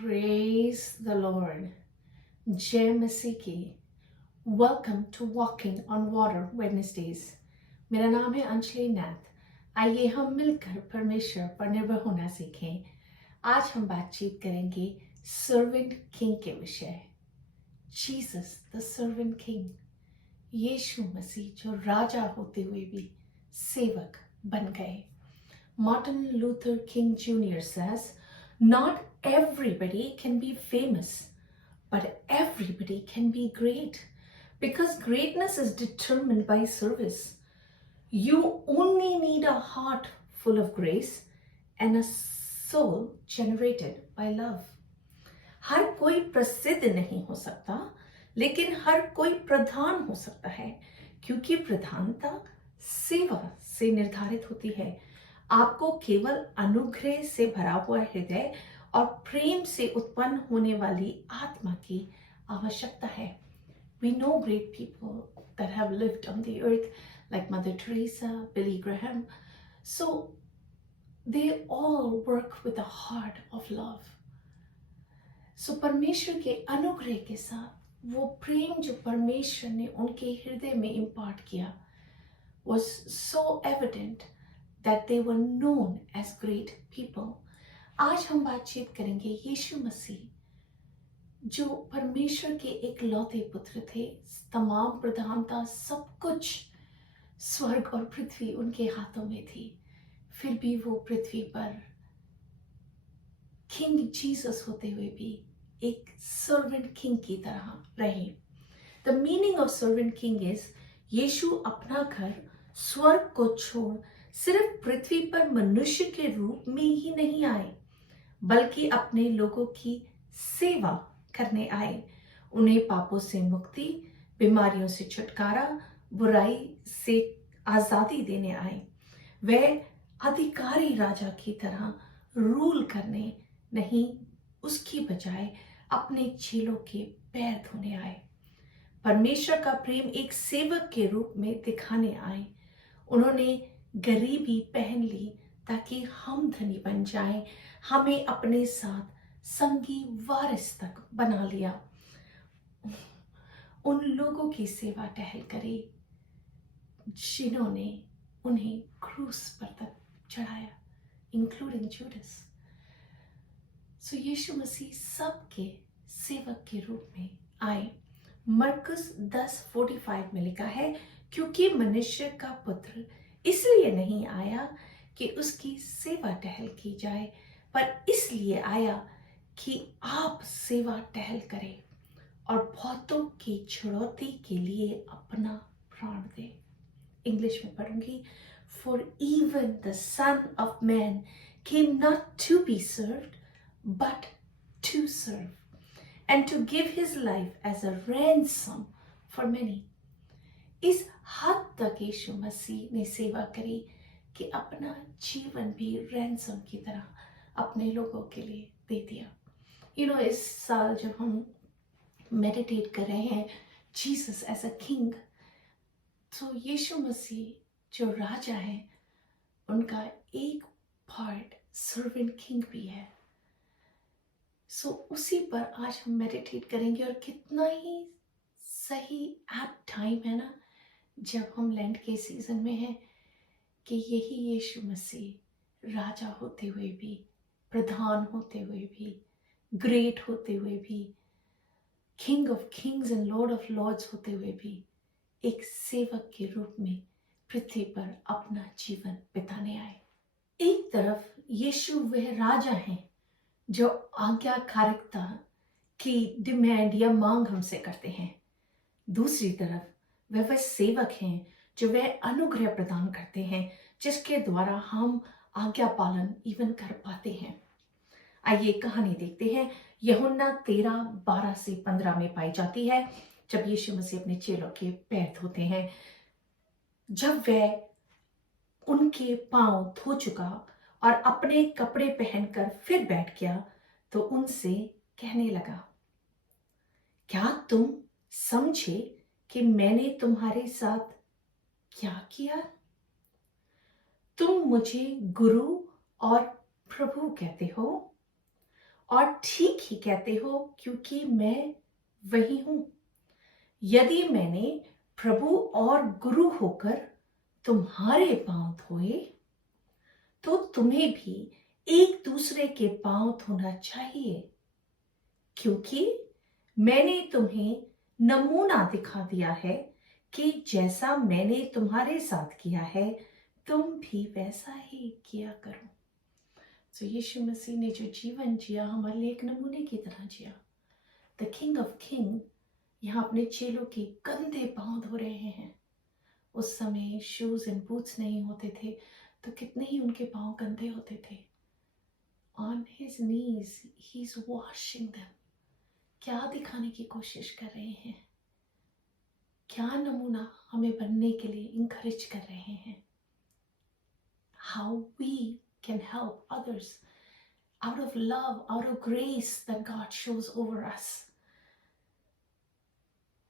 Praise the Lord. जय मसीह की। Welcome to walking on water Wednesdays. मेरा नाम है अंजलि नाथ। आइए हम मिलकर परमेश्वर पर निर्भर होना सीखें। आज हम बातचीत करेंगे सर्वेंट किंग के विषय। जीसस द सर्वेंट किंग, यीशु मसीह जो राजा होते हुए भी सेवक बन गए। Martin Luther King Jr. says, not everybody can be famous, but everybody can be great, because greatness is determined by service. You only need a heart full of grace and a soul generated by love. हर कोई प्रसिद्ध नहीं हो सकता, लेकिन हर कोई प्रधान हो सकता है, क्योंकि प्रधानता सेवा से निर्धारित होती है। आपको केवल अनुग्रह से भरा हुआ हृदय और प्रेम से उत्पन्न होने वाली आत्मा की आवश्यकता है। We know great people that have lived on the earth, like Mother Teresa, Billy Graham. So they all work with a heart of love. So परमेश्वर के अनुग्रह के साथ वो प्रेम जो परमेश्वर ने उनके हृदय में इम्पार्ट किया was so evident that they were known as great people. आज हम बातचीत करेंगे यीशु मसीह जो परमेश्वर के एक लौते पुत्र थे। तमाम प्रधानता, सब कुछ स्वर्ग और पृथ्वी उनके हाथों में थी, फिर भी वो पृथ्वी पर किंग जीसस होते हुए भी एक सर्वेंट किंग की तरह रहे। The meaning of servant king is Yeshu अपना घर स्वर्ग को छोड़ सिर्फ पृथ्वी पर मनुष्य के रूप में ही नहीं आए, बल्कि अपने लोगों की सेवा करने आए। उन्हें पापों से मुक्ति, बीमारियों से छुटकारा, बुराई से आजादी देने आए। वह अधिकारी राजा की तरह रूल करने नहीं, उसकी बजाय अपने चेलों के पैर धोने आए। परमेश्वर का प्रेम एक सेवक के रूप में दिखाने आए। उन्होंने गरीबी पहन ली ताकि हम धनी बन जाएं। हमें अपने साथ संगी वारिस तक बना लिया। उन लोगों की सेवा टहल करे जिन्होंने उन्हें क्रूस पर तक चढ़ाया, इंक्लूडिंग जूडस। सो यीशु मसीह सबके सेवक के रूप में आए। मरकुस 10:45 में लिखा है, क्योंकि मनुष्य का पुत्र इसलिए नहीं आया कि उसकी सेवा टहल की जाए, पर इसलिए आया कि आप सेवा टहल करें और बहुतों की छुड़ौती के लिए अपना प्राण दे। इंग्लिश में पढ़ूंगी। For even the Son of Man came not to be served, but to serve, and to give his life as a ransom for many. इस हद तक यीशु मसीह ने सेवा करी कि अपना जीवन भी रैंसम की तरह अपने लोगों के लिए दे दिया। इस साल जब हम मेडिटेट कर रहे हैं जीसस एज अ किंग, तो यीशु मसीह जो राजा है उनका एक पार्ट सर्वेंट किंग भी है। सो उसी पर आज हम मेडिटेट करेंगे। और कितना ही सही एप्ट टाइम है ना, जब हम लैंड के सीजन में हैं, कि यही यीशु मसीह राजा होते हुए भी, प्रधान होते हुए भी, ग्रेट होते हुए भी, king of kings and lord of lords होते हुए भी एक सेवक के रूप में पृथ्वी पर अपना जीवन बिताने आए। एक तरफ यीशु वह राजा हैं जो आज्ञाकारिता की डिमांड या मांग हमसे करते हैं। दूसरी तरफ वह सेवक हैं जो वह अनुग्रह प्रदान करते हैं, जिसके द्वारा हम आज्ञा पालन इवन कर पाते हैं। आइए कहानी देखते हैं। यूहन्ना 13:12 से 15 में पाई जाती है, जब यीशु मसीह अपने चेलों के पैर धोते हैं। जब वह उनके पांव धो चुका और अपने कपड़े पहनकर फिर बैठ गया, तो उनसे कहने लगा, क्या तुम समझे कि मैंने तुम्हारे साथ क्या किया? तुम मुझे गुरु और प्रभु कहते हो, और ठीक ही कहते हो, क्योंकि मैं वही हूं। यदि मैंने प्रभु और गुरु होकर तुम्हारे पांव धोए, तो तुम्हें भी एक दूसरे के पांव धोना चाहिए, क्योंकि मैंने तुम्हें नमूना दिखा दिया है कि जैसा मैंने तुम्हारे साथ किया है, तुम भी वैसा ही किया करो। तो यीशु मसीह ने जो जीवन जिया, हमारे लिए एक नमूने की तरह जिया। द किंग ऑफ किंग यहाँ अपने चेलों के गंदे पांव धो रहे हैं। उस समय शूज एंड बूट्स नहीं होते थे, तो कितने ही उनके पांव गंदे होते थे। On his knees he is washing them. क्या दिखाने की कोशिश कर रहे हैं? क्या नमूना हमें बनने के लिए इंकरेज कर रहे हैं? How we can help others out of love, out of grace that God shows over us.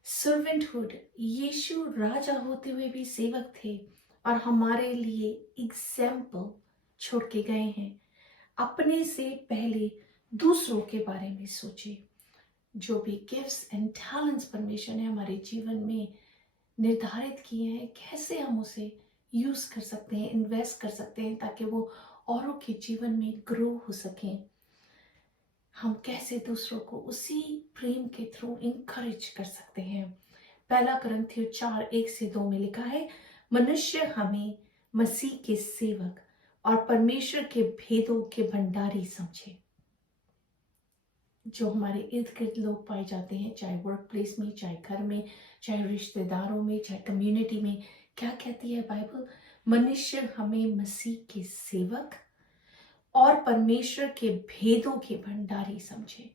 Servanthood, यीशु राजा होते हुए भी सेवक थे और हमारे लिए एग्जाम्पल छोड़ के गए हैं। अपने से पहले दूसरों के बारे में सोचे। जो भी गिफ्ट्स एंड टैलेंट्स परमेश्वर ने हमारे जीवन में निर्धारित किए हैं, कैसे हम उसे यूज कर सकते हैं, इन्वेस्ट कर सकते हैं, ताकि वो औरों के जीवन में ग्रो हो सकें। हम कैसे दूसरों को उसी प्रेम के थ्रू इंकरेज कर सकते हैं। 1 कुरिन्थियों 4:1-2 में लिखा है, मनुष्य हमें मसीह के सेवक और परमेश्वर के भेदों के भंडारी समझे। जो हमारे इर्द गिर्द लोग पाए जाते हैं, चाहे वर्क प्लेस में, चाहे घर में, चाहे रिश्तेदारों में, चाहे कम्युनिटी में, क्या कहती है बाइबल? मनुष्य हमें मसीह के सेवक और परमेश्वर के भेदों के भंडारी समझे।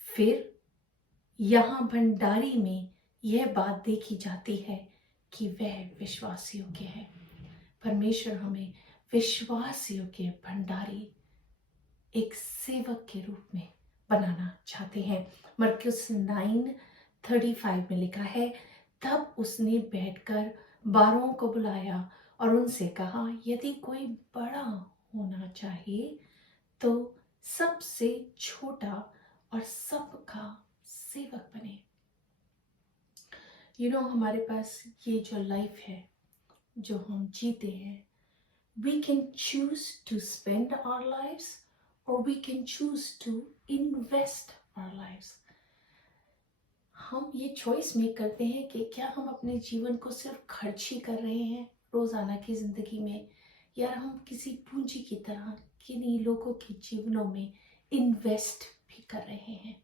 फिर यहां भंडारी में यह बात देखी जाती है कि वह विश्वास योग्य है। परमेश्वर हमें विश्वास योग्य भंडारी, एक सेवक के रूप में बनाना चाहते हैं। मरकुस 9:35 में लिखा है, तब उसने बैठकर 12 को बुलाया और उनसे कहा, यदि कोई बड़ा होना चाहिए तो सबसे छोटा और सबका सेवक बने। हमारे पास ये जो लाइफ है, जो हम जीते हैं, we can choose to spend our lives or we can choose to invest our lives. हम ये चॉइस मेक करते हैं कि क्या हम अपने जीवन को सिर्फ खर्च ही कर रहे हैं रोजाना की जिंदगी में, या हम किसी पूंजी की तरह किन्हीं लोगों के जीवनों में इन्वेस्ट भी कर रहे हैं।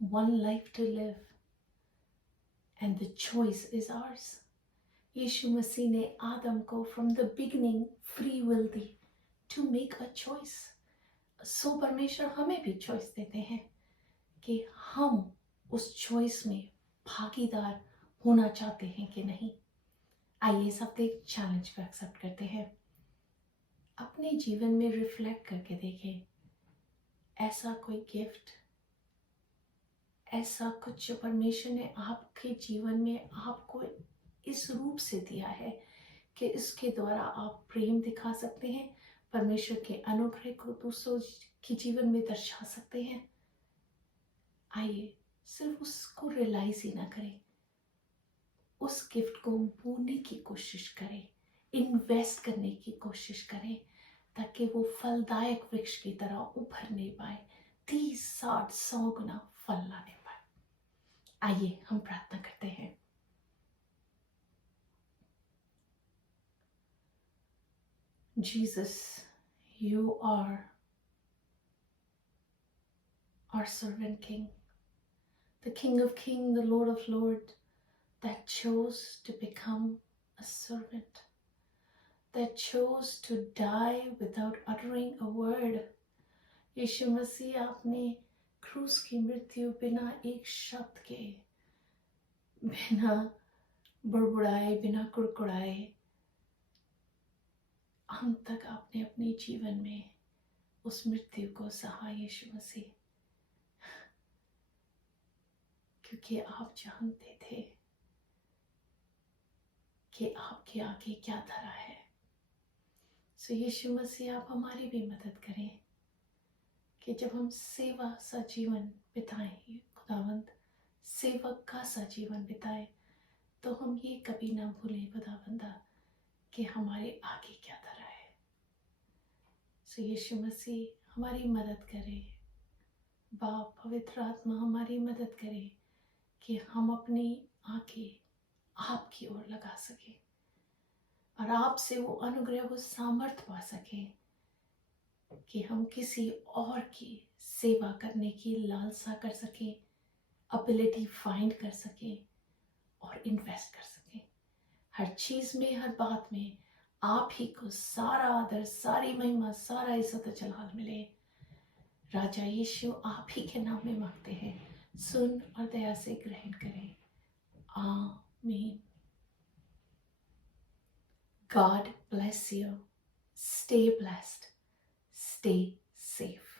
One life to live and the choice is ours. यीशु मसीह ने आदम को from the beginning free will दी to make a choice. So परमेश्वर हमें भी चॉइस देते हैं कि हम उस चॉइस में भागीदार होना चाहते हैं कि नहीं। आइए सब एक चैलेंज को एक्सेप्ट करते हैं। अपने जीवन में रिफ्लेक्ट करके देखें, ऐसा कोई गिफ्ट, ऐसा कुछ जो परमेश्वर ने आपके जीवन में आपको इस रूप से दिया है कि इसके द्वारा आप प्रेम दिखा सकते हैं, परमेश्वर के अनुग्रह को दूसरों के जीवन में दर्शा सकते हैं। आइए सिर्फ उसको रियलाइज ही ना करें, उस गिफ्ट को बोने की कोशिश करें, इन्वेस्ट करने की कोशिश करें, ताकि वो फलदायक वृक्ष की तरह उभरने पाए, 30, 60, 100 गुना फल लाने पाए। आइए हम प्रार्थना करते हैं। Jesus, you are our servant king, the King of Kings, the Lord of Lords, that chose to become a servant, that chose to die without uttering a word. यीशु मसीह आपने क्रूस की मृत्यु बिना एक शब्द के, बिना बुड़बुड़ाए, बिना कुड़कुड़ाए अंत तक आपने अपने जीवन में उस मृत्यु को सहा। यीशु मसीह, क्योंकि आप जानते थे कि आपके आगे क्या धरा है। सो यीशु मसीह, आप हमारी भी मदद करें कि जब हम सेवा सा जीवन बिताएं, खुदावंद सेवक का सा जीवन बिताएं, तो हम ये कभी ना भूलें खुदावंदा कि हमारे आगे क्या धरा है। सो यीशु मसीह हमारी मदद करें, बाप पवित्र आत्मा हमारी मदद करे कि हम अपनी आंखें आपकी ओर लगा सकें और आपसे वो अनुग्रह, वो सामर्थ पा सकें कि हम किसी और की सेवा करने की लालसा कर सकें, एबिलिटी फाइंड कर सकें और इन्वेस्ट कर सकें। हर चीज में, हर बात में आप ही को सारा आदर, सारी महिमा, सारा इज्जत जलाल मिले। राजा यीशु, आप ही के नाम में मांगते हैं, सुन और दया से ग्रहण करें। आमीन। God bless you. Stay blessed. Stay safe.